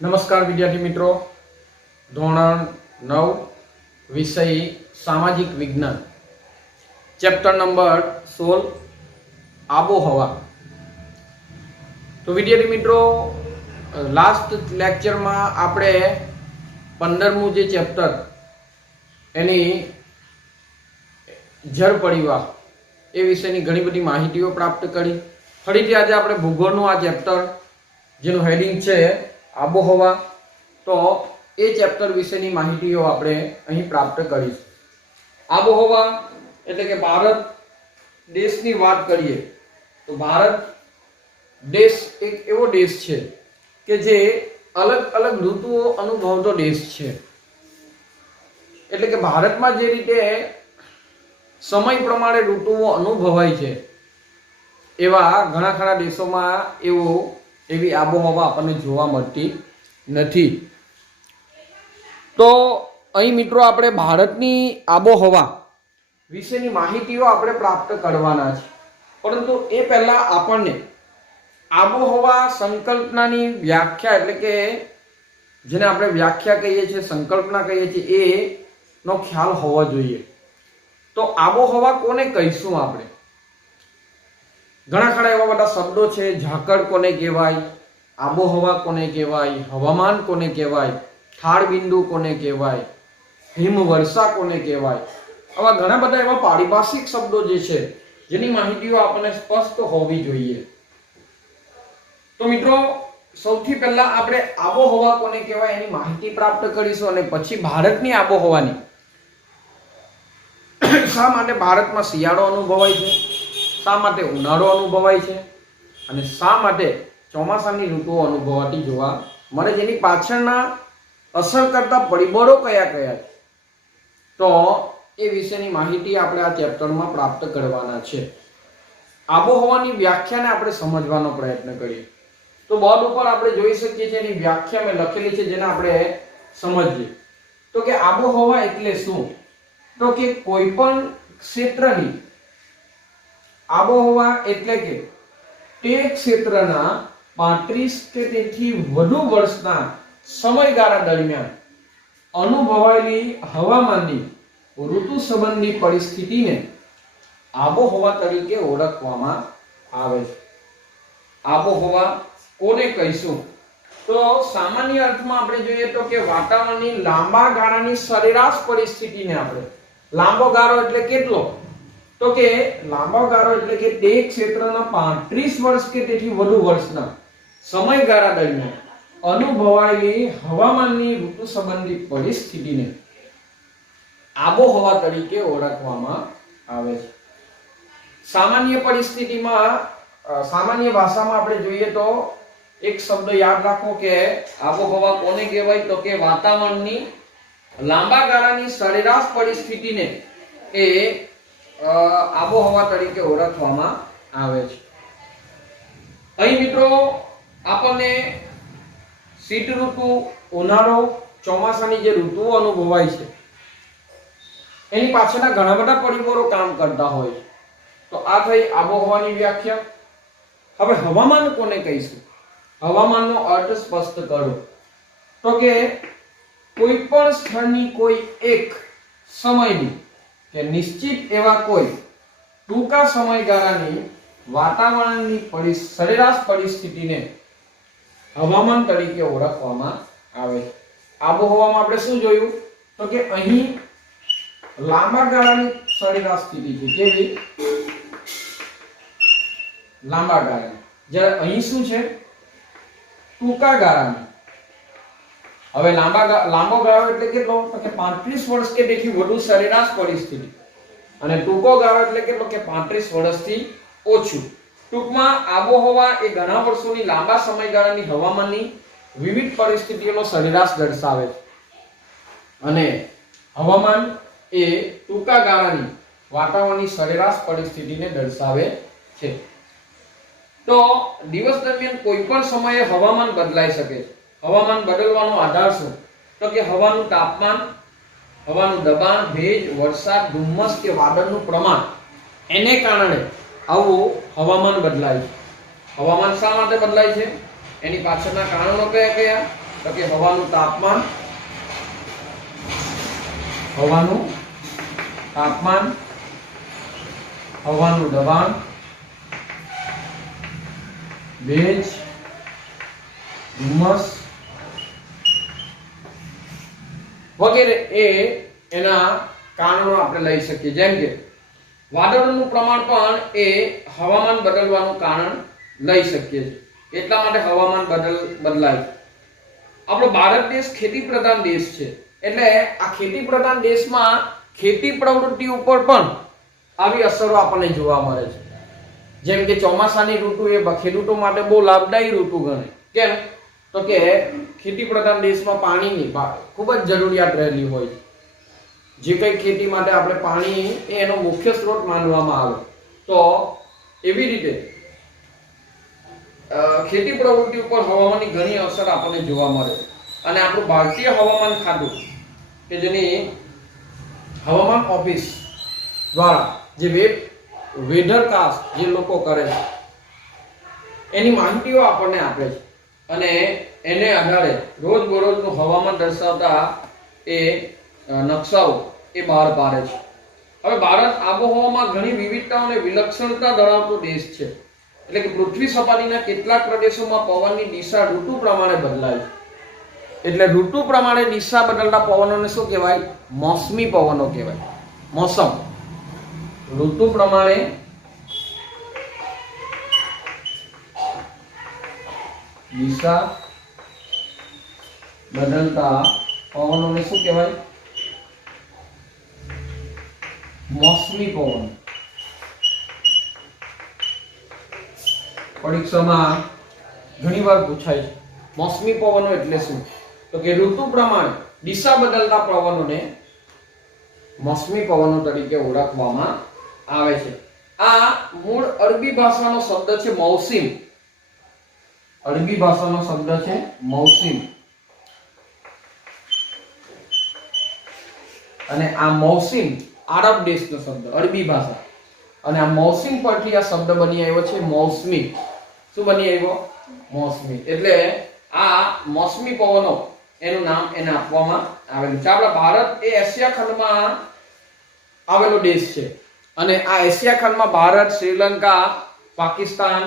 નમસ્કાર વિદ્યાર્થી મિત્રો, ધોરણ 9 વિષય સામાજિક વિજ્ઞાન, ચેપ્ટર નંબર 16 આબોહવા. તો વિદ્યાર્થી મિત્રો, લાસ્ટ લેક્ચરમાં આપણે 15મું જે ચેપ્ટર એની જળ પરિવાહ એ વિશેની ઘણી બધી માહિતીઓ પ્રાપ્ત કરી. ફરીથી આજે આપણે ભૂગોળનું આ ચેપ્ટર જેનું હેડિંગ છે આબોહવા, તો એ ચેપ્ટર વિશેની માહિતીઓ આપણે અહીં પ્રાપ્ત કરીશું. આબોહવા એટલે કે ભારત દેશની વાત કરીએ તો ભારત દેશ એક એવો દેશ છે કે જે અલગ અલગ ઋતુઓ અનુભવતો દેશ છે. એટલે કે ભારતમાં જે રીતે સમય પ્રમાણે ઋતુઓ અનુભવાય છે એવા ઘણા ખરા દેશોમાં એવી આબોહવા આપણને જોવા મળતી નથી. તો અહીં મિત્રો આપણે ભારતની આબોહવા વિશેની માહિતીઓ આપણે પ્રાપ્ત કરવાના છે. પરંતુ એ પહેલા આપણને આબોહવા સંકલ્પનાની વ્યાખ્યા એટલે કે જેને આપણે વ્યાખ્યા કહીએ છીએ, સંકલ્પના કહીએ છીએ, એનો ખ્યાલ હોવો જોઈએ. તો આબોહવા કોને કહીશું આપણે? ઘણા ખરા એવા બધા શબ્દો છે. ઝાકળ કોને કહેવાય, આબોહવા કોને કહેવાય, હવામાન કોને કહેવાય, ઠાર બિંદુ કોને કહેવાય, હિમવર્ષા કોને કહેવાય. આવા ઘણા બધા એવા પારિભાષિક શબ્દો જે છે જેની માહિતીઓ આપણને સ્પષ્ટ હોવી જોઈએ. તો મિત્રો, સૌથી પહેલા આપણે આબોહવા કોને કહેવાય એની માહિતી પ્રાપ્ત કરીશું અને પછી ભારતની આબોહવાની શા માટે ભારતમાં શિયાળો અનુભવાય છે, શા માટે ઉનાળો અનુભવાય છે અને શા માટે ચોમાસાની ઋતુઓ અનુભવાતી જોવા મળે, જેની પાછળના અસર કરતા પરિબળો કયા કયા છે, તો એ વિશેની માહિતી આપણે આ ચેપ્ટરમાં પ્રાપ્ત કરવાના છે. આબોહવાની વ્યાખ્યાને આપણે સમજવાનો પ્રયત્ન કરીએ. તો બોર્ડ ઉપર આપણે જોઈ શકીએ છીએ એની વ્યાખ્યા મેં લખેલી છે, જેને આપણે સમજીએ. તો કે આબોહવા એટલે શું? તો કે કોઈ પણ ક્ષેત્રની આબોહવા એટલે કે તે ક્ષેત્રના 35 કે તેથી વધુ વર્ષના સમયગાળા દરમિયાન અનુભવાયેલી હવામાનની ઋતુ સંબંધી પરિસ્થિતિને આબોહવા તરીકે ઓળખવામાં આવે છે. આબોહવા કોને કહીશું? તો સામાન્ય અર્થમાં આપણે જોઈએ તો કે વાતાવરણની લાંબા ગાળાની સરેરાશ પરિસ્થિતિને આપણે, લાંબો ગાળો એટલે કેટલો? તો કે લાંબો ગાળો એટલે કે તે ક્ષેત્રના 35 વર્ષ કે તેથી વધુ વર્ષના સમયગાળા દરમિયાન અનુભવાયેલી હવામાનની ઋતુ સંબંધી પરિસ્થિતિને આબોહવા તરીકે ઓળખવામાં આવે છે. સામાન્ય પરિસ્થિતિમાં, સામાન્ય ભાષામાં આપણે જોઈએ તો એક શબ્દ યાદ રાખો કે આબોહવા કોને કહેવાય? તો કે વાતાવરણની લાંબા ગાળાની સરેરાશ પરિસ્થિતિને એ આબોહવા તરીકે ઓળખવામાં આવે છે. અહીં મિત્રો આપણને શીત ઋતુ, ઉનાળો, ચોમાસાની જે ઋતુઓ અનુભવાય છે એની પાછળના ઘણા બધા પરિબળો કામ કરતા હોય છે. તો આ થઈ આબોહવાની વ્યાખ્યા. હવે હવામાન કોને કહીશું? હવામાનનો અર્થ સ્પષ્ટ કરો. તો કે કોઈ પણ સ્થળની કોઈ એક સમયની કે નિશ્ચિત એવા કોઈ ટૂંકા સમયગાળાની વાતાવરણની સરેરાશ પરિસ્થિતિને હવામાન તરીકે ઓળખવામાં આવે છે. આબોહવામાં આપણે શું જોયું? તો કે અહીં લાંબા ગાળાની સરેરાશ સ્થિતિ છે. કેવી? લાંબા ગાળાની. જ્યારે અહીં શું છે? ટૂંકા ગાળાની. હવે લાંબો ગાળો એટલે કેટલો? તો કે 35 વર્ષ કે તેથી વધુ સરેરાશ પરિસ્થિતિ. અને ટૂંકો ગાળો એટલે કેટલો? કે 35 વર્ષથી ઓછું. ટૂંકમાં આબોહવા એ ઘણા વર્ષોની લાંબા સમયગાળાની હવામાનની વિવિધ પરિસ્થિતિઓનો સરેરાશ દર્શાવે છે. અને હવામાન એ ટૂંકા ગાળાની વાતાવરણની સરેરાશ પરિસ્થિતિને દર્શાવે છે. તો દિવસ દરમિયાન કોઈ પણ સમયે હવામાન બદલાઈ શકે છે. હવામાન બદલવાનો આધાર શું? તો કે હવાનું તાપમાન, હવાનું દબાણ, ભેજ, વરસાદ, ધુમ્મસ કે વાદળનું પ્રમાણ, એને કારણે આવું હવામાન બદલાય છે. હવામાન શા માટે બદલાય છે? એની પાછળના કારણો કયા કયા? તો કે હવાનું તાપમાન, હવાનું તાપમાન, હવાનું દબાણ, ભેજ, ધુમ્મસ વગેરે એ એના કારણો આપણે લઈ શકીએ. જેમ કે વાદળોનું પ્રમાણ પણ એ હવામાન બદલવાનું કારણ લઈ શકીએ છીએ. એટલા માટે હવામાન બદલાય. આપણો ભારત દેશ ખેતી પ્રધાન દેશ છે, એટલે આ ખેતી પ્રધાન દેશમાં ખેતી પ્રવૃત્તિ ઉપર પણ આવી અસરો આપણને જોવા મળે છે. જેમ કે ચોમાસાની ઋતુ એ ખેડૂતો માટે બહુ લાભદાયી ઋતુ ગણે. કેમ? તો કે ખેતી પ્રધાન દેશમાં પાણીની ખૂબ જ જરૂરિયાત રહેલી હોય છે. જે કંઈ ખેતી માટે આપણે પાણી એનો મુખ્ય સ્ત્રોત માનવામાં આવે, તો એવી રીતે ખેતી પ્રવૃત્તિ ઉપર હવામાનની ઘણી અસર આપણને જોવા મળે. અને આપણું ભારતીય હવામાન ખાતું કે જેની હવામાન ઓફિસ દ્વારા જે વેધરકાસ્ટ જે લોકો કરે છે એની માહિતીઓ આપણને આપે છે, અને એને આધારે રોજબરોજનું હવામાન દર્શાવતા એ નકશાઓ એ બહાર પાડે છે. હવે ભારત આબોહવામાં ઘણી વિવિધતા અને વિલક્ષણતા ધરાવતો દેશ છે. એટલે કે પૃથ્વી સપાટીના કેટલાક પ્રદેશોમાં પવનની દિશા ઋતુ પ્રમાણે બદલાય છે. એટલે ઋતુ પ્રમાણે દિશા બદલતા પવનોને શું કહેવાય? મોસમી પવનો કહેવાય. મોસમ ઋતુ પ્રમાણે દિશા બદલતા પવનોને શું કહેવાય? મોસમી પવન. પરીક્ષામાં ઘણીવાર પૂછાય છે મોસમી પવનો એટલે શું? તો કે ઋતુ પ્રમાણે દિશા બદલતા પવનોને મોસમી પવનો તરીકે ઓળખવામાં આવે છે. આ મૂળ અરબી ભાષાનો શબ્દ છે મૌસિમ. અરબી ભાષાનો શબ્દ છે મૌસિમ, અને આ મૌસિમ આરબ દેશનો શબ્દ, અરબી ભાષા, અને આ મૌસિમ પરથી આ શબ્દ બની આવ્યો છે મૌસમી. શું બની આવ્યો? મોસમી. એટલે આ મોસમી પવનો એનું નામ એને આપવામાં આવેલું છે. આપણા ભારત એ એશિયા ખંડમાં આવેલો દેશ છે, અને આ એશિયા ખંડમાં ભારત, શ્રીલંકા, પાકિસ્તાન,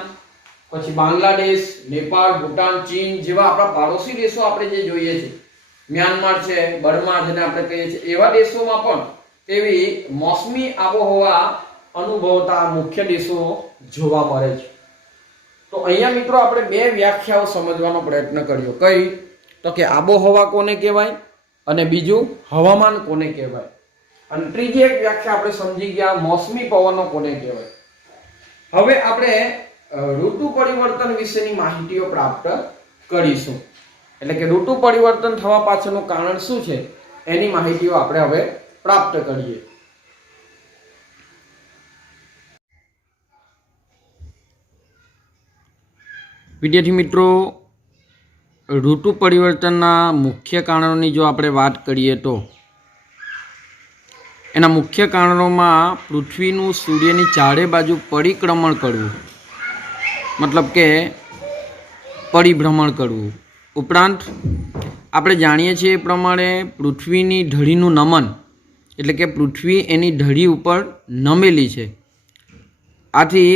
પછી બાંગ્લાદેશ, નેપાળ, ભૂટાન, ચીન જેવા આપણા પાડોશી દેશો આપણે જે જોઈએ છે, મ્યાનમાર છે, બર્મા જેને આપણે કહીએ છીએ, એવા દેશોમાં પણ એવી મોસમી આબોહવા અનુભવતા મુખ્ય દેશો જોવા મળે છે. તો અહીંયા મિત્રો આપણે બે વ્યાખ્યાઓ સમજવાનો પ્રયત્ન કર્યો. કઈ? તો કે આબોહવા કોને કહેવાય, અને બીજું હવામાન કોને કહેવાય. અને ત્રીજી એક વ્યાખ્યા આપણે સમજી ગયા, મોસમી પવનો કોને કહેવાય. હવે આપણે ઋતુ પરિવર્તન વિશેની માહિતીઓ પ્રાપ્ત કરીશું. એટલે કે ઋતુ પરિવર્તન થવા પાછળનું કારણ શું છે એની માહિતીઓ આપણે હવે પ્રાપ્ત કરીએ. વિદ્યાર્થી મિત્રો, ઋતુ પરિવર્તનના મુખ્ય કારણોની જો આપણે વાત કરીએ તો એના મુખ્ય કારણોમાં પૃથ્વીનું સૂર્યની ચારે બાજુ પરિક્રમણ કરવું, મતલબ કે પરિભ્રમણ કરવું. ઉપરાંત આપણે જાણીએ છીએ એ પ્રમાણે પૃથ્વીની ધડીનું નમન, એટલે કે પૃથ્વી એની ધડી ઉપર નમેલી છે. આથી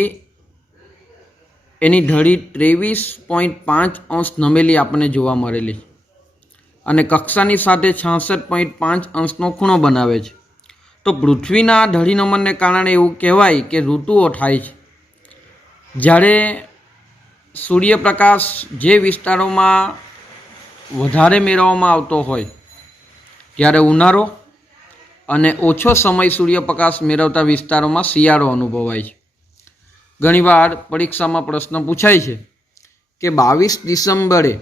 એની ધડી 23.5 અંશ નમેલી આપણને જોવા મળેલી, અને કક્ષાની સાથે 66.5 અંશનો ખૂણો બનાવે છે. તો પૃથ્વીના ધડી નમનને કારણે એવું કહેવાય કે ઋતુઓ થાય છે. જ્યારે સૂર્યપ્રકાશ જે વિસ્તારોમાં વધારે મેળવવામાં આવતો હોય ત્યારે ઉનાળો, અને ઓછો સમય સૂર્યપ્રકાશ મેળવતા વિસ્તારોમાં શિયાળો અનુભવાય છે. ઘણીવાર પરીક્ષામાં પ્રશ્ન પૂછાય છે કે 22 ડિસેમ્બરે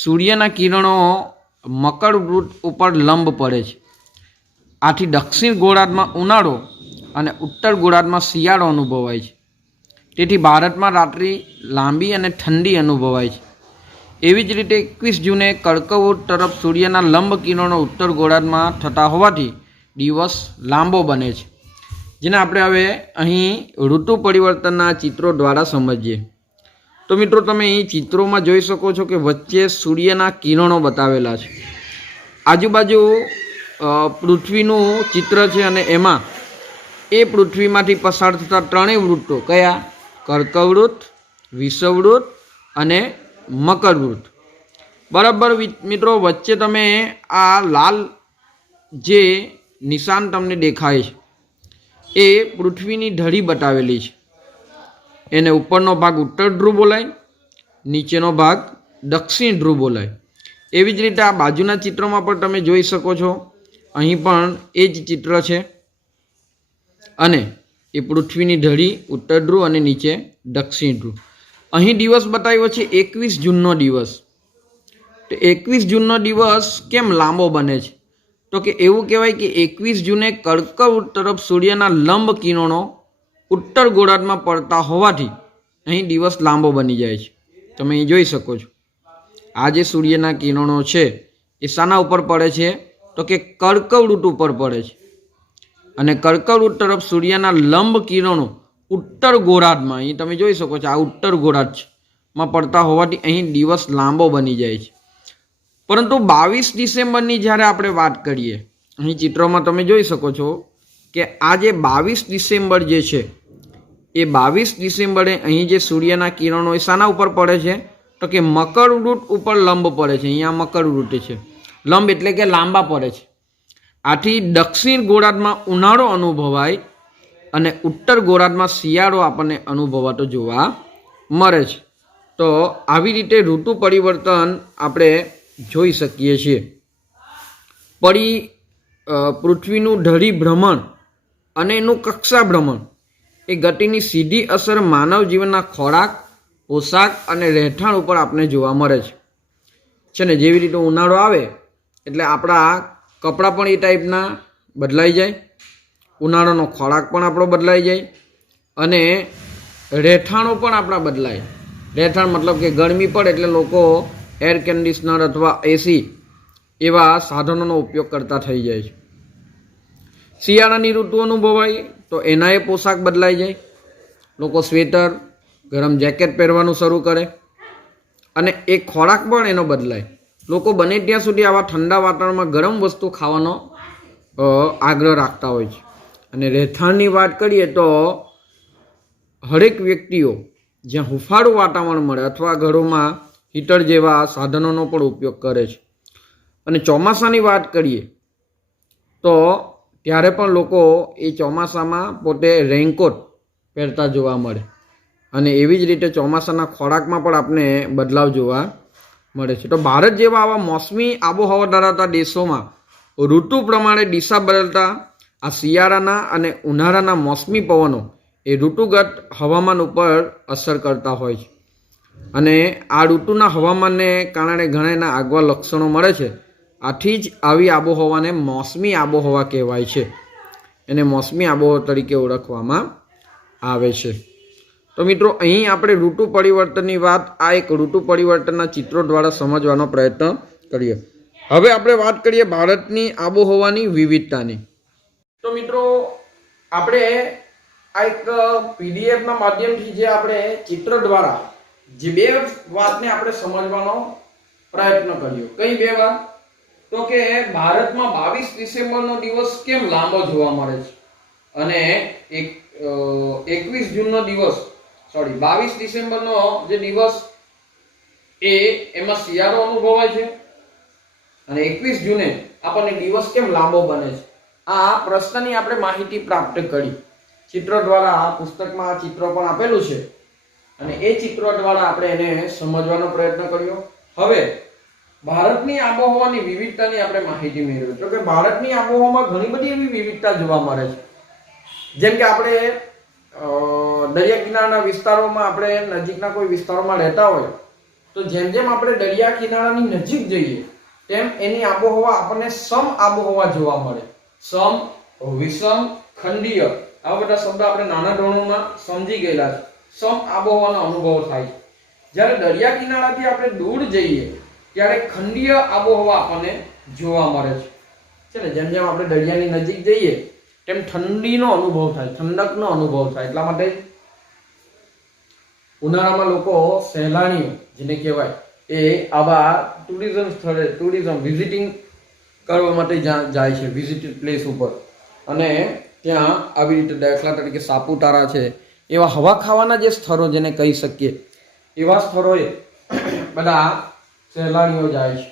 સૂર્યના કિરણો મકર વૃત્ત ઉપર લંબ પડે છે. આથી દક્ષિણ ગોળાર્ધમાં ઉનાળો અને ઉત્તર ગોળાર્ધમાં શિયાળો અનુભવાય છે. તેથી ભારતમાં રાત્રિ લાંબી અને ઠંડી અનુભવાય છે. એવી જ રીતે 21 જૂને કર્કવૃત્ત તરફ સૂર્યના લંબ કિરણો ઉત્તર ગોળાર્ધમાં થતા હોવાથી દિવસ લાંબો બને છે. જેને આપણે હવે અહીં ઋતુ પરિવર્તનના ચિત્રો દ્વારા સમજીએ. તો મિત્રો તમે અહીં ચિત્રોમાં જોઈ શકો છો કે વચ્ચે સૂર્યના કિરણો બતાવેલા છે. આજુબાજુ પૃથ્વીનું ચિત્ર છે અને એમાં એ પૃથ્વીમાંથી પસાર થતા ત્રણેય વૃત્તો કયા? કર્કવૃત્ત, વિષુવવૃત્ત અને મકરવૃત્ત. બરાબર મિત્રો, વચ્ચે તમે આ લાલ જે નિશાન તમને દેખાય છે એ પૃથ્વીની ધરી બતાવેલી છે. એને ઉપરનો ભાગ ઉત્તર ધ્રુવ બોલાય, નીચેનો ભાગ દક્ષિણ ધ્રુવ બોલાય. એવી જ રીતે આ બાજુના ચિત્રમાં પણ તમે જોઈ શકો છો, અહીં પણ એ જ ચિત્ર છે અને એ પૃથ્વીની ધરી ઉત્તર ધ્રુવ અને નીચે દક્ષિણ ધ્રુવ. અહીં દિવસ બતાવ્યો છે 21 જૂનનો દિવસ. તો 21 જૂનનો દિવસ કેમ લાંબો બને છે? તો કે એવું કહેવાય કે 21 જૂને કર્કવૃત્ત તરફ સૂર્યના લંબ કિરણો ઉત્તર ગોળાર્ધમાં પડતા હોવાથી અહીં દિવસ લાંબો બની જાય છે. તમે અહીં જોઈ શકો છો આ જે સૂર્યના કિરણો છે એ શાના ઉપર પડે છે? તો કે કર્કવૃત્ત ઉપર પડે છે અને કર્કવૃત્ત તરફ સૂર્યના લંબ કિરણો ઉત્તર ગોળાર્ધમાં, અહીં તમે જોઈ શકો છો આ ઉત્તર ગોળાર્ધમાં પડતા હોવાથી અહીં દિવસ લાંબો બની જાય છે. પરંતુ 22 ડિસેમ્બરની જ્યારે આપણે વાત કરીએ, અહીં ચિત્રમાં તમે જોઈ શકો છો કે આ જે 22 ડિસેમ્બર જે છે એ 22 ડિસેમ્બરે અહીં જે સૂર્યના કિરણો એ શાના ઉપર પડે છે? તો કે મકરવૃત્ત ઉપર લંબ પડે છે. અહીંયા મકરવૃત્ત છે, લંબ એટલે કે લાંબા પડે છે. આથી દક્ષિણ ગોળાર્ધમાં ઉનાળો અનુભવાય અને ઉત્તર ગોળાર્ધમાં શિયાળો આપણને અનુભવાતો જોવા મળે છે. તો આવી રીતે ઋતુ પરિવર્તન આપણે જોઈ શકીએ છીએ. પૃથ્વીનું ધરી ભ્રમણ અને એનું કક્ષા ભ્રમણ એ ગતિની સીધી અસર માનવ જીવનના ખોરાક, પોશાક અને રહેઠાણ ઉપર આપણે જોવા મળે છે ને. જેવી રીતે ઉનાળો આવે એટલે આપણા કપડાં પણ એ ટાઈપના બદલાઈ જાય, ઉનાળાનો ખોરાક પણ આપણો બદલાઈ જાય અને રહેઠાણો પણ આપણા બદલાય. રહેઠાણ મતલબ કે ગરમી પડે એટલે લોકો એર કન્ડિશનર અથવા એસી એવા સાધનોનો ઉપયોગ કરતા થઈ જાય છે. શિયાળાની ઋતુ અનુભવાય તો એના એ પોશાક બદલાઈ જાય. લોકો સ્વેટર, ગરમ જેકેટ પહેરવાનું શરૂ કરે અને એ ખોરાક પણ એનો બદલાય. લોકો બને ત્યાં સુધી આવા ઠંડા વાતાવરણમાં ગરમ વસ્તુ ખાવાનો આગ્રહ રાખતા હોય છે. અને રહેઠાણની વાત કરીએ તો હરેક વ્યક્તિઓ જ્યાં હુંફાળું વાતાવરણ મળે અથવા ઘરોમાં હીટર જેવા સાધનોનો પણ ઉપયોગ કરે છે. અને ચોમાસાની વાત કરીએ તો ત્યારે પણ લોકો એ ચોમાસામાં પોતે રેઇનકોટ પહેરતા જોવા મળે અને એવી જ રીતે ચોમાસાના ખોરાકમાં પણ આપણે બદલાવ જોવા મળે છે. તો ભારત જેવા આવા મોસમી આબોહવા ધરાવતા દેશોમાં ઋતુ પ્રમાણે દિશા બદલતા આ શિયાળાના અને ઉનાળાના મોસમી પવનો એ ઋતુગત હવામાન ઉપર અસર કરતા હોય છે અને આ ઋતુના હવામાનને કારણે ઘણા આગવા લક્ષણો મળે છે. આથી જ આવી આબોહવાને મોસમી આબોહવા કહેવાય છે. એને મોસમી આબોહવા તરીકે ઓળખવામાં આવે છે. તો મિત્રો, અહીં આપણે ઋતુ પરિવર્તનની વાત આ એક ઋતુ પરિવર્તનના ચિત્રો દ્વારા સમજવાનો પ્રયત્ન કરીએ. હવે આપણે વાત કરીએ ભારતની આબોહવાની વિવિધતાની. તો મિત્રો, આપણે આ એક પીડીએફના માધ્યમથી જે આપણે ચિત્ર દ્વારા જે બે વાતને આપણે સમજવાનો પ્રયત્ન કર્યો. કઈ બે વાત? તો કે ભારતમાં 22 ડિસેમ્બરનો દિવસ કેમ લાંબો જોવા મળે છે અને 21 જૂનનો દિવસ 22 ડિસેમ્બરનો જે દિવસ એમાં શિયાળો અનુભવાય છે અને 21 જૂને આપણને દિવસ કેમ લાંબો બને છે. આ પ્રશ્નની આપણે માહિતી પ્રાપ્ત કરી ચિત્ર દ્વારા. આ પુસ્તકમાં આ ચિત્ર પણ આપેલું છે અને એ ચિત્ર દ્વારા આપણે એને સમજવાનો પ્રયત્ન કર્યો. હવે ભારતની આબોહવાની વિવિધતાની આપણે માહિતી મેળવી. તો કે ભારતની આબોહવામાં ઘણી બધી એવી વિવિધતા જોવા મળે છે. જેમ કે આપણે દરિયા કિનારાના વિસ્તારોમાં, આપણે નજીકના કોઈ વિસ્તારોમાં રહેતા હોય તો જેમ જેમ આપણે દરિયા કિનારાની નજીક જઈએ તેમ એની આબોહવા આપણને સમ આબોહવા જોવા મળે. સમ, વિષમ, ખંડીય આવા બધા શબ્દ આપણે નાના ધોરણોમાં સમજી ગયેલા છે. સમ આબોહવાનો અનુભવ થાય. જ્યારે દરિયા કિનારાથી આપણે દૂર જઈએ ત્યારે ખંડીય આબોહવા આપણને જોવા મળે છે ને. જેમ જેમ આપણે દરિયાની નજીક જઈએ તેમ ઠંડીનો અનુભવ થાય, ઠંડકનો અનુભવ થાય. એટલા માટે ઉનાળામાં લોકો સહેલાણીઓ જેને કહેવાય એ આવા ટુરિઝમ સ્થળે વિઝિટિંગ કરવા માટે જાય છે, વિઝિટેડ પ્લેસ ઉપર, અને ત્યાં આવી રીતે દાખલા તરીકે સાપુતારા છે, એવા હવા ખાવાના જે સ્થળો જેને કહી શકીએ એવા સ્થળોએ બધા સહેલાણીઓ જાય છે.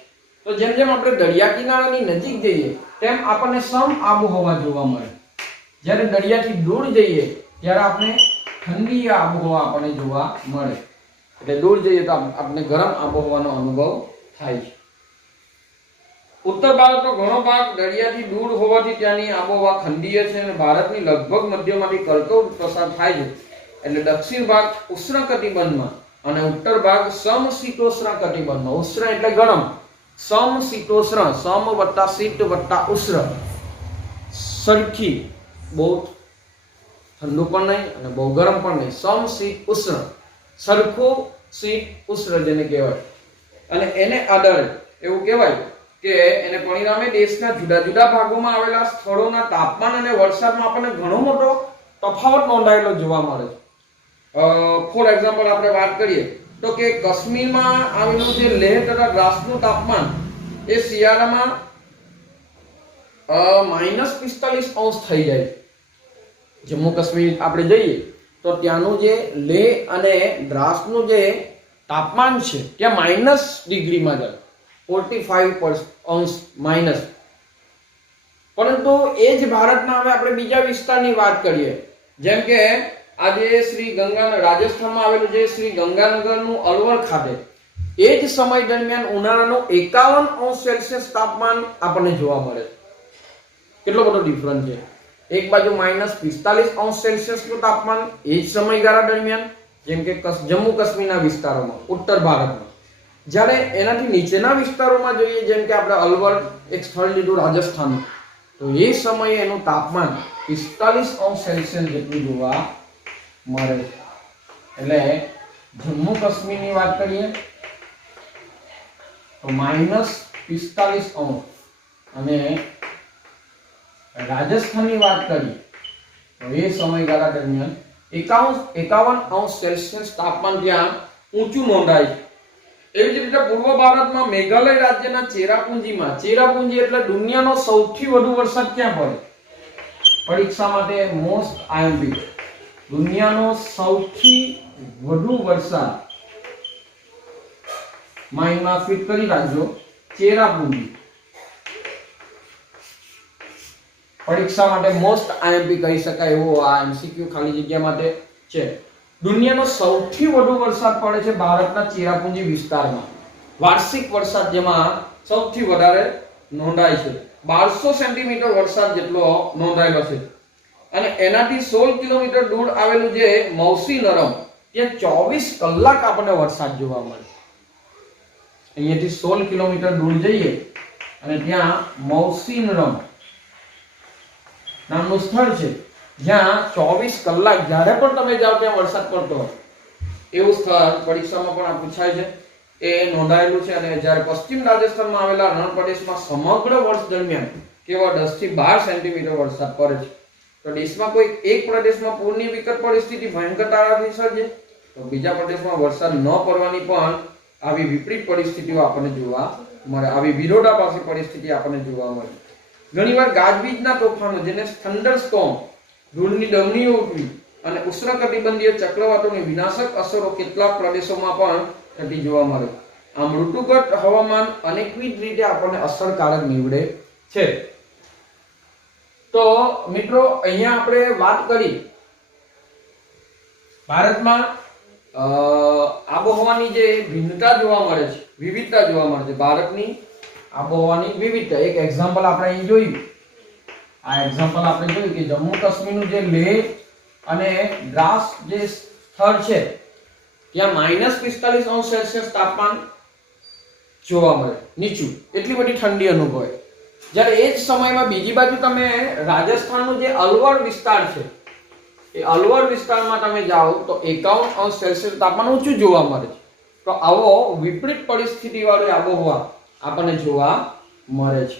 તો જેમ જેમ આપણે દરિયા કિનારાની નજીક જઈએ તેમ આપણને સમ આબોહવા જોવા મળે. જ્યારે દરિયાથી દૂર જઈએ ત્યારે આપણે ઠંડી આબોહવા આપણને જોવા મળે. એટલે દૂર જઈએ તો આપણે ગરમ આબોહવાનો અનુભવ થાય છે. ઉત્તર ભારતનો ઘણો ભાગ દરિયાથી દૂર હોવાથી ત્યાંની આબોહવા ખંડીય છે અને ભારતની લગભગ મધ્યમાંથી કર્કવૃત પસાર થાય છે. એટલે દક્ષિણ ભાગ ઉષ્ણકટિબંધમાં અને ઉત્તર ભાગ સમશીતોષ્ણ કટિબંધમાં. ઉષ્ણ એટલે ગરમ, સમશીતોષ્ણ, સમ વત્તા શીત વત્તા ઉષ્ણ, સરખી, બહુ ઠંડુ પણ નહીં અને બહુ ગરમ પણ નહીં, સમશીત ઉષ્ણ, સરખું શીત ઉષ્ણ જેને કહેવાય. અને એને આધારે એવું કહેવાય કે એને પરિણામે દેશના જુદા જુદા ભાગોમાં આવેલા સ્થળોના તાપમાન અને વરસાદમાં આપણને ઘણો મોટો તફાવત નોંધાયેલો જોવા મળે છે. ફોર એક્ઝામ્પલ આપણે વાત કરીએ તો કે કાશ્મીરમાં આવેલું જે લેહ તથા દ્રાસનું તાપમાન એ શિયાળામાં -45 થઈ જાય. જમ્મુ કાશ્મીર આપણે જઈએ તો ત્યાંનું જે લેહ અને દ્રાસનું જે તાપમાન છે ત્યાં માઇનસ ડિગ્રીમાં જાય, 45°- પરંતુ એ જ ભારતના હવે આપણે બીજા વિસ્તારની વાત કરીએ, જેમ કે આજે શ્રી ગંગા રાજસ્થાનમાં આવેલું જે શ્રી ગંગાનગરનું અલવર ખાતે એ જ સમય દરમિયાન ઉનાળાનું 51°C તાપમાન આપણને જોવા મળે. કેટલો બધો ડિફરન્સ છે. એક બાજુ -45°C નું તાપમાન એ જ સમયગાળા દરમિયાન, જેમ કે જમ્મુ કાશ્મીરના વિસ્તારોમાં, ઉત્તર ભારતમાં. જ્યારે એનાથી નીચેના વિસ્તારોમાં જોઈએ, જેમ કે આપણે અલવર એક સ્થળ લીધું રાજસ્થાન, તો એ સમયે એનું તાપમાન 45°C જેટલું જોવા મળે છે. એટલે જમ્મુ કાશ્મીરની વાત કરીએ તો -45°, અને રાજસ્થાનની વાત કરીએ તો એ સમયગાળા દરમિયાન 51°C તાપમાન ત્યાં ઊંચું નોંધાય છે. એવી જ રીતે પૂર્વ ભારતમાં મેઘાલય રાજ્યના ચેરાપુંજીમાં, ચેરાપુંજી એટલે દુનિયાનો સૌથી વધુ વરસાદ ક્યાં પડે? પરીક્ષા માટે મોસ્ટ આઈએમપી, દુનિયાનો સૌથી વધુ વરસાદ માઇન્ડમાં ફિટ કરી રાખજો, ચેરાપુંજી. પરીક્ષા માટે મોસ્ટ આઈએમપી કહી શકાય એવો આ એમસીક્યુ ખાલી જગ્યા માટે છે. દુનિયાનો સૌથી વધુ વરસાદ પડે છે ભારતના ચેરાપુંજી વિસ્તારમાં. વાર્ષિક વરસાદ જેમાં સૌથી વધારે નોંધાય છે, 1200 સેન્ટીમીટર વરસાદ જેટલો નોંધાયેલો છે. અને એનાથી 16 કિલોમીટર દૂર આવેલું જે મૌસી નરમ, ત્યાં 24 કલાક આપણને વરસાદ જોવા મળે. અહીંયાથી 16 કિલોમીટર દૂર જઈએ અને ત્યાં મૌસી નરમ નામનું સ્થળ છે, જ્યાં 24 કલાક જ્યારે પણ તમે જાઓ ત્યાં વરસાદ પડતો હોય એવું સ્થળ પરીક્ષામાં પણ આ પૂછાય છે, એ નોંધાયેલું છે. અને જ્યારે પશ્ચિમ રાજસ્થાનમાં આવેલા રણ પ્રદેશમાં સમગ્ર વર્ષ દરમિયાન કેવળ 10 થી 12 સેન્ટીમીટર વરસાદ પડે છે. તો દેશમાં કોઈ એક પ્રદેશમાં પૂરની વિકટ પરિસ્થિતિ ભયંકરતાથી સર્જે તો બીજા પ્રદેશમાં વરસાદ ન પડવાની પણ આવી વિપરીત પરિસ્થિતિઓ આપણને જોવા મળે, આવી વિરોધાભાસી પરિસ્થિતિ આપણને જોવા મળે. ઘણીવાર ગાજવીજના તોફાનો, જેને થંડરસ્ટોર્મ, ધૂળની ડમરીઓ ઉઠવી અને ઉષ્ણકટિબંધીય ચક્રવાતોની વિનાશક અસરો કેટલાક પ્રદેશોમાં પણ થતી જોવા મળે. આમ ઋતુગત હવામાન અનેકવિધ રીતે આપણને અસરકારક નીવડે છે. તો મિત્રો, અહીંયા આપણે વાત કરી ભારતમાં આબોહવાની જે ભિન્નતા જોવા મળે છે, વિવિધતા જોવા મળે છે, ભારતની આબોહવાની વિવિધતા. એક એક્ઝામ્પલ આપણે અહીં જોયું, આ એક્ઝામ્પલ આપણે જોયું કે જમ્મુ કાશ્મીરનું જે લેહ અને દ્રાસ જે સ્થળ છે ત્યાં -45°C તાપમાન જોવા મળે, નીચું, એટલી બધી ઠંડી અનુભવાય. જ્યારે એ જ સમયમાં બીજી બાજુ તમે રાજસ્થાનનું જે અલવર વિસ્તાર છે, એ અલવર વિસ્તારમાં તમે જાઓ તો 51°C તાપમાન ઊંચું જોવા મળે છે. તો આવો વિપરીત પરિસ્થિતિ વાળી આબોહવા આપણને જોવા મળે છે.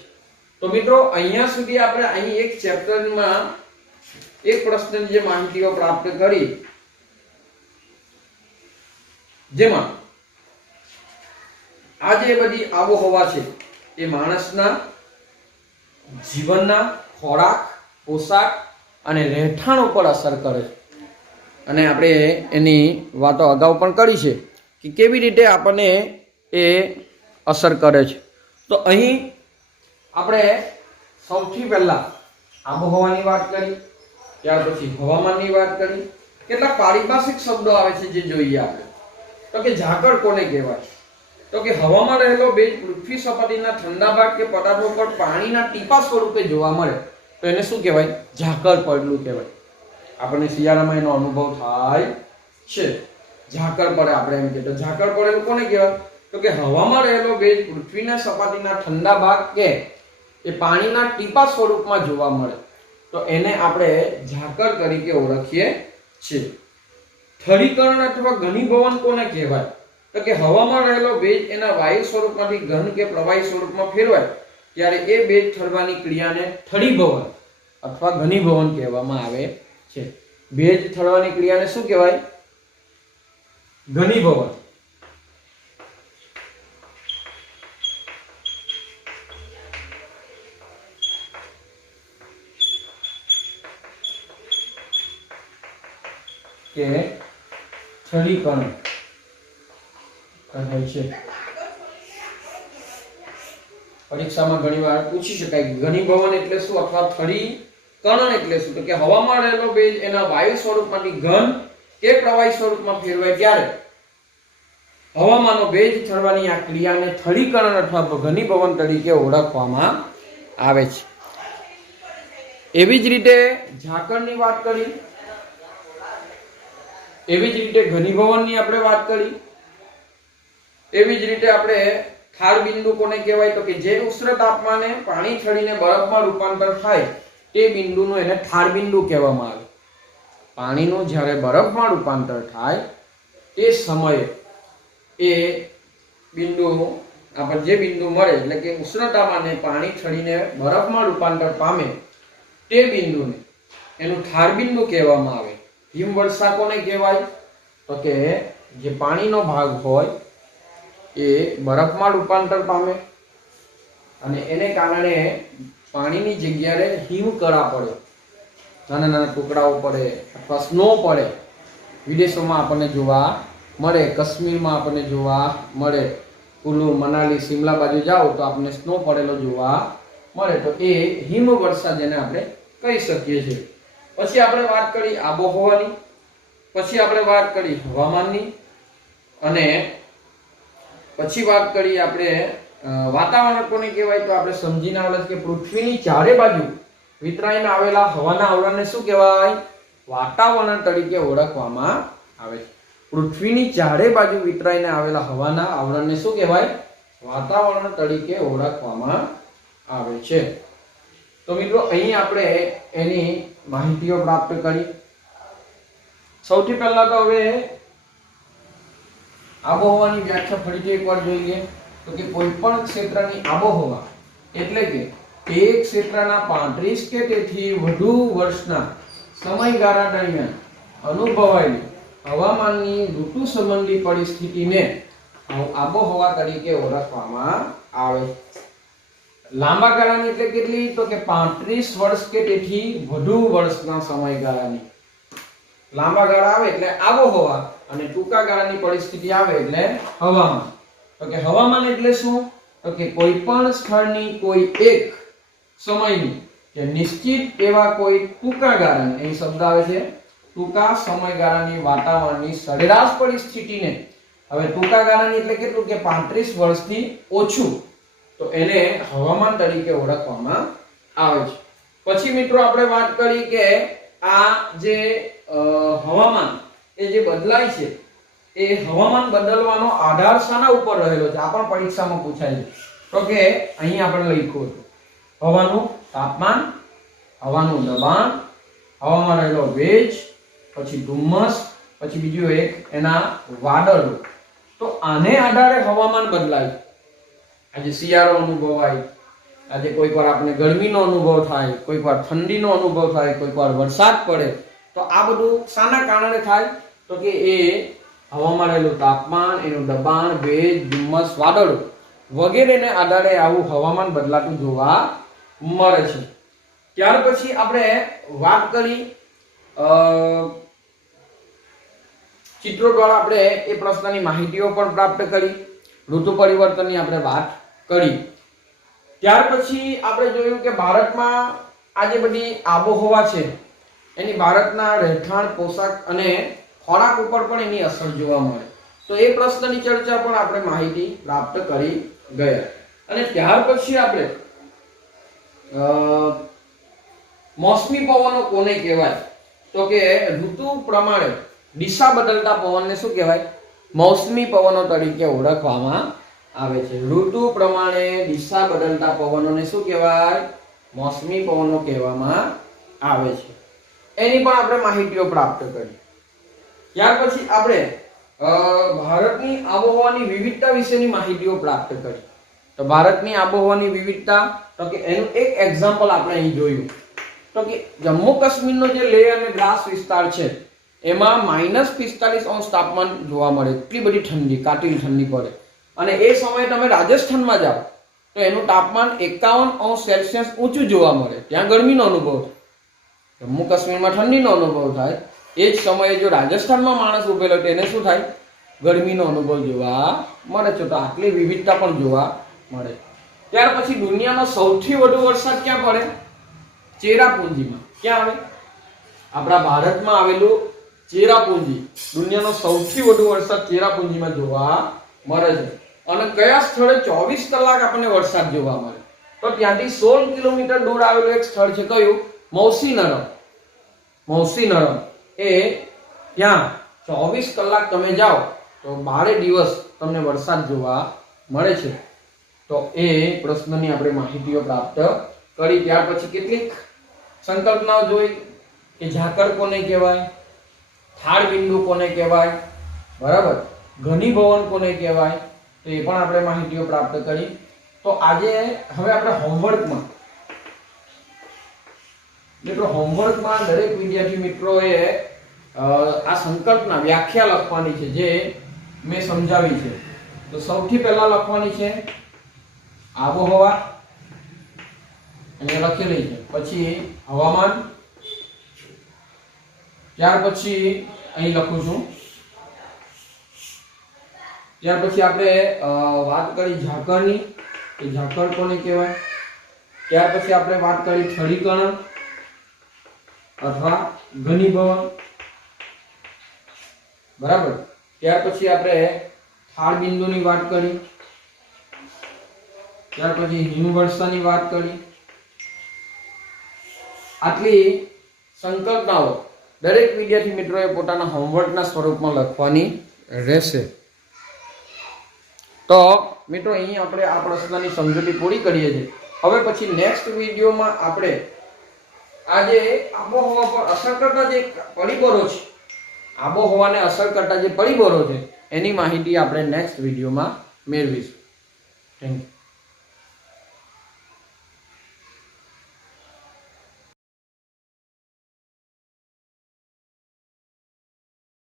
તો મિત્રો, અહીંયા સુધી આપણે અહીં એક ચેપ્ટરમાં એક પ્રશ્નની જે માહિતીઓ પ્રાપ્ત કરી જેમાં આ જે બધી આબોહવા છે એ માણસના જીવનના ખોરાક, પોશાક અને રહેઠાણ ઉપર અસર કરે છે. અને આપણે એની વાતો અગાઉ પણ કરી છે કે કેવી રીતે આપણને એ અસર કરે છે. તો અહીં આપણે સૌથી પહેલા આબોહવાની વાત કરી, ત્યાર પછી હવામાનની વાત કરી. કેટલાક પારિભાષિક શબ્દો આવે છે જે જોઈએ આપણે. તો કે ઝાકળ કોને કહેવાય? તો કે હવામાં રહેલો ભેજ પૃથ્વી સપાટીના ઠંડા ભાગ કે પદાર્થો પર પાણીના ટીપા સ્વરૂપે જોવા મળે તો એને શું કહેવાય? ઝાકળ પડલું કહેવાય. આપણને શિયાળામાં એનો અનુભવ થાય છે. ઝાકળ પડે આપણે એમ કે તો ઝાકળ પડેલું કોને કહેવાય? તો કે હવામાં રહેલો ભેજ પૃથ્વીના સપાટીના ઠંડા ભાગ કે એ પાણીના ટીપા સ્વરૂપમાં જોવા મળે તો એને આપણે ઝાકળ તરીકે ઓળખીએ છીએ. થળીકરણ અથવા ઘનીભવન કોને કહેવાય? તો કે હવામાં રહેલો ભેજ એના વાયુ સ્વરૂપમાંથી ઘન કે પ્રવાહી સ્વરૂપમાં ફેરવાય ત્યારે એ ભેજ ઠરવાની ક્રિયાને થળીભવન અથવા ઘનીભવન કહેવામાં આવે છે. ભેજ ઠરવાની ક્રિયાને શું કહેવાય? ઘનીભવન. કે થળીકરણ કહે છે. પરીક્ષામાં ઘણીવાર પૂછી શકાય ઘનીભવન એટલે શું અથવા થળીકરણ એટલે શું? તો કે હવામાં રહેલો ભેજ એના વાયુ સ્વરૂપમાંથી ઘન કે પ્રવાહી સ્વરૂપમાં ફેરવાય ત્યારે હવામાંનો ભેજ ઠરવાની આ ક્રિયાને થળીકરણ અથવા ઘનીભવન તરીકે ઓળખવામાં આવે છે. એવી જ રીતે ઝાકળની વાત કરી, એવી જ રીતે ઘનીભવનની આપણે વાત કરી, એવી જ રીતે આપણે ઠાર બિંદુ કોને કહેવાય? તો કે જે ઉષ્ણ તાપમાને પાણી ઠરીને બરફમાં રૂપાંતર થાય તે બિંદુનું એને ઠાર બિંદુ કહેવામાં આવે. પાણીનું જ્યારે બરફમાં રૂપાંતર થાય તે સમયે એ બિંદુ આપણે જે બિંદુ મળે એટલે કે ઉષ્ણતામાને પાણી ઠરીને બરફમાં રૂપાંતર પામે તે બિંદુને એનું ઠાર બિંદુ કહેવામાં આવે. હિમવર્ષા કોને કહેવાય? તો કે જે પાણીનો ભાગ હોય એ બરફમાં રૂપાંતર પામે અને એને કારણે પાણીની જગ્યાએ હિમકરા પડે, નાના નાના ટુકડાઓ પડે અથવા સ્નો પડે. વિદેશોમાં આપણને જોવા મળે, કાશ્મીરમાં આપણને જોવા મળે, કુલ્લુ, મનાલી, શિમલા બાજુ જાઓ તો આપણને સ્નો પડેલો જોવા મળે. તો એ હિમવર્ષા જેને આપણે કહી શકીએ છીએ. પછી આપણે વાત કરી આબોહવાની, પછી આપણે વાત કરી હવામાનની અને પછી વાત કરી આપણે વાતાવરણ કોને કહેવાય? તો આપણે સમજીને આવે કે પૃથ્વીની ચારે બાજુ વિતરાઈને આવેલા હવાના આવરણને શું કહેવાય? વાતાવરણ તરીકે ઓળખવામાં આવે છે. પૃથ્વીની ચારે બાજુ વિતરાઈને આવેલા હવાના આવરણને શું કહેવાય? વાતાવરણ તરીકે ઓળખવામાં આવે છે. તો મિત્રો અહીં આપણે એની માહિતીઓ પ્રાપ્ત કરી. સૌથી પહેલા તો હવે આબોહવાની વ્યાખ્યા ફરીથી એકવાર જોઈએ તો કે કોઈ પણ ક્ષેત્રની આબોહવા એટલે કે એક ક્ષેત્રના 35 કે તેથી વધુ વર્ષના સમયગાળા દરમિયાન અનુભવાયેલી હવામાનની ઋતુ સંબંધી પરિસ્થિતિને આબોહવા તરીકે ઓળખવામાં આવે. લાંબા ગાળાની એટલે કેટલી? તો કે 35 વર્ષ કે તેથી વધુ વર્ષના સમયગાળાની. લાંબા ગાળા આવે એટલે આબોહવા અને ટૂંકા ગાળાની પરિસ્થિતિ આવે એટલે હવામાન. તો કે હવામાન એટલે શું? તો કે કોઈ પણ સ્થળની કોઈ એક સમયની કે નિશ્ચિત એવા કોઈ ટૂંકા ગાળાની, અહીં શબ્દ આવે છે ટૂંકા સમયગાળાની વાતાવરણની સરેરાશ પરિસ્થિતિને, હવે ટૂંકા ગાળાની એટલે કેટલું? કે 35 વર્ષથી ઓછું, તો એને હવામાન તરીકે ઓળખવામાં આવે છે. પછી મિત્રો આપણે વાત કરી કે આ જે હવામાન એ જે બદલાય છે એ હવામાન બદલવાનો આધાર શાના ઉપર રહેલો છે? આ પણ પરીક્ષામાં પૂછાય છે. તો કે અહીં આપણે લખ્યું હતું હવાનું તાપમાન, હવાનું દબાણ, હવામાં રહેલો ભેજ, પછી ધુમ્મસ, પછી બીજું એક એના વાદળો. તો આને આધારે હવામાન બદલાય. આજે શિયાળો અનુભવાય, આજે કોઈક વાર આપણે ગરમીનો અનુભવ થાય, કોઈક વાર ઠંડીનો અનુભવ થાય, કોઈક વાર વરસાદ પડે. તો આ બધું શાના કારણે થાય? તો કે એ હવામાં રહેલું તાપમાન, એનું દબાણ, ભેજ, ધુમ્મસ, વાદળો વગેરેને આધારે આવું હવામાન બદલાતું જોવા મળે છે. ત્યાર પછી આપણે વાત કરી ચિત્રો દ્વારા આપણે એ પ્રશ્નની માહિતીઓ પણ પ્રાપ્ત કરી, ઋતુ પરિવર્તનની આપણે વાત કરી. ત્યાર પછી આપણે જોયું કે ભારતમાં આ જે બધી આબોહવા છે એની ભારતના રહેઠાણ, પોશાક અને ખોરાક ઉપર પણ એની અસર જોવા મળે. તો એ પ્રશ્નની ચર્ચા પણ આપણે માહિતી પ્રાપ્ત કરી ગયા. અને ત્યાર પછી આપણે મોસમી પવનો કોને કહેવાય? તો કે ઋતુ પ્રમાણે દિશા બદલતા પવનને શું કહેવાય? મોસમી પવનો તરીકે ઓળખવામાં આવે છે. ઋતુ પ્રમાણે દિશા બદલતા પવનોને શું કહેવાય? મોસમી પવનો કહેવામાં આવે છે. એની પણ આપણે માહિતીઓ પ્રાપ્ત કરી. ત્યાર પછી આપણે ભારતની આબોહવાની વિવિધતા વિશેની માહિતીઓ પ્રાપ્ત કરી. તો ભારતની આબોહવાની વિવિધતા, તો કે એનું એક એક્ઝામ્પલ આપણે અહીં જોયું. તો કે જમ્મુ કાશ્મીરનો જે લેહ અને દ્રાસ વિસ્તાર છે એમાં -45° તાપમાન જોવા મળે. એટલી બધી ઠંડી, કાતિલ ઠંડી પડે. અને એ સમયે તમે રાજસ્થાનમાં જાઓ તો એનું તાપમાન 51°C ઊંચું જોવા મળે. ત્યાં ગરમીનો અનુભવ થાય. જમ્મુ કાશ્મીરમાં ઠંડીનો અનુભવ થાય, એ જ સમયે જો રાજસ્થાનમાં માણસ ઉભેલો તેને શું થાય? ગરમીનો અનુભવ જોવા મળે છે. તો આટલી વિવિધતા પણ જોવા મળે. ત્યાર પછી દુનિયાનો સૌથી વધુ વરસાદ ક્યાં પડે? ચેરાપુંજીમાં. ક્યાં આવે? આપણા ભારતમાં આવેલું ચેરાપુંજી. દુનિયાનો સૌથી વધુ વરસાદ ચેરાપુંજીમાં જોવા મળે છે. અને કયા સ્થળે 24 કલાક આપણને વરસાદ જોવા મળે? તો ત્યાંથી 16 કિલોમીટર દૂર આવેલું એક સ્થળ છે. કયું? મૌસીનરમ. મૌસીનરમ એ ત્યાં 24 કલાક તમે જાઓ તો 12 દિવસ તમને વરસાદ જોવા મળે છે. તો એ પ્રશ્નની આપણે માહિતીઓ પ્રાપ્ત કરી. ત્યાર પછી કેટલીક સંકલ્પનાઓ જોઈ કે ઝાકળ કોને કહેવાય, થાળ બિંદુ કોને કહેવાય, બરાબર, ઘનીભવન કોને કહેવાય, તો એ પણ આપણે માહિતીઓ પ્રાપ્ત કરી. તો આજે હવે આપણે હોમવર્કમાં દરેક વિદ્યાર્થી મિત્રોએ આ સંકલ્પના વ્યાખ્યા લખવાની છે જે મેં સમજાવી છે. તો સૌથી પહેલા લખવાની છે આબોહવા, અહીંયા લખેલી છે. પછી હવામાન, ત્યાર પછી અહીં લખું છું. ત્યાર પછી આપણે વાત કરી ઝાકળની, કે ઝાકળ કોને કહેવાય. ત્યાર પછી આપણે વાત કરી સ્થળીકરણ અથવા ઘનીભવન, બરાબર. ત્યાર પછી આપણે થાળ બિંદુની વાત કરી. ત્યાર પછી હિમવર્ષાની વાત કરી. આટલી સંકલ્પનાઓ દરેક વિદ્યાર્થી મિત્રોએ પોતાના હોમવર્કના સ્વરૂપમાં લખવાની રહેશે. તો મિત્રો અહીં આપણે આ પ્રશ્નની સમજૂતી પૂરી કરીએ છીએ. હવે પછી નેક્સ્ટ વિડીયોમાં આપણે આજે આબોહવા પર અસર કરતા જે પરિબળો છે, આબોહવાને અસર કરતા જે પરિબળો છે એની માહિતી આપણે નેક્સ્ટ વિડીયોમાં મેળવીશું. Thank you.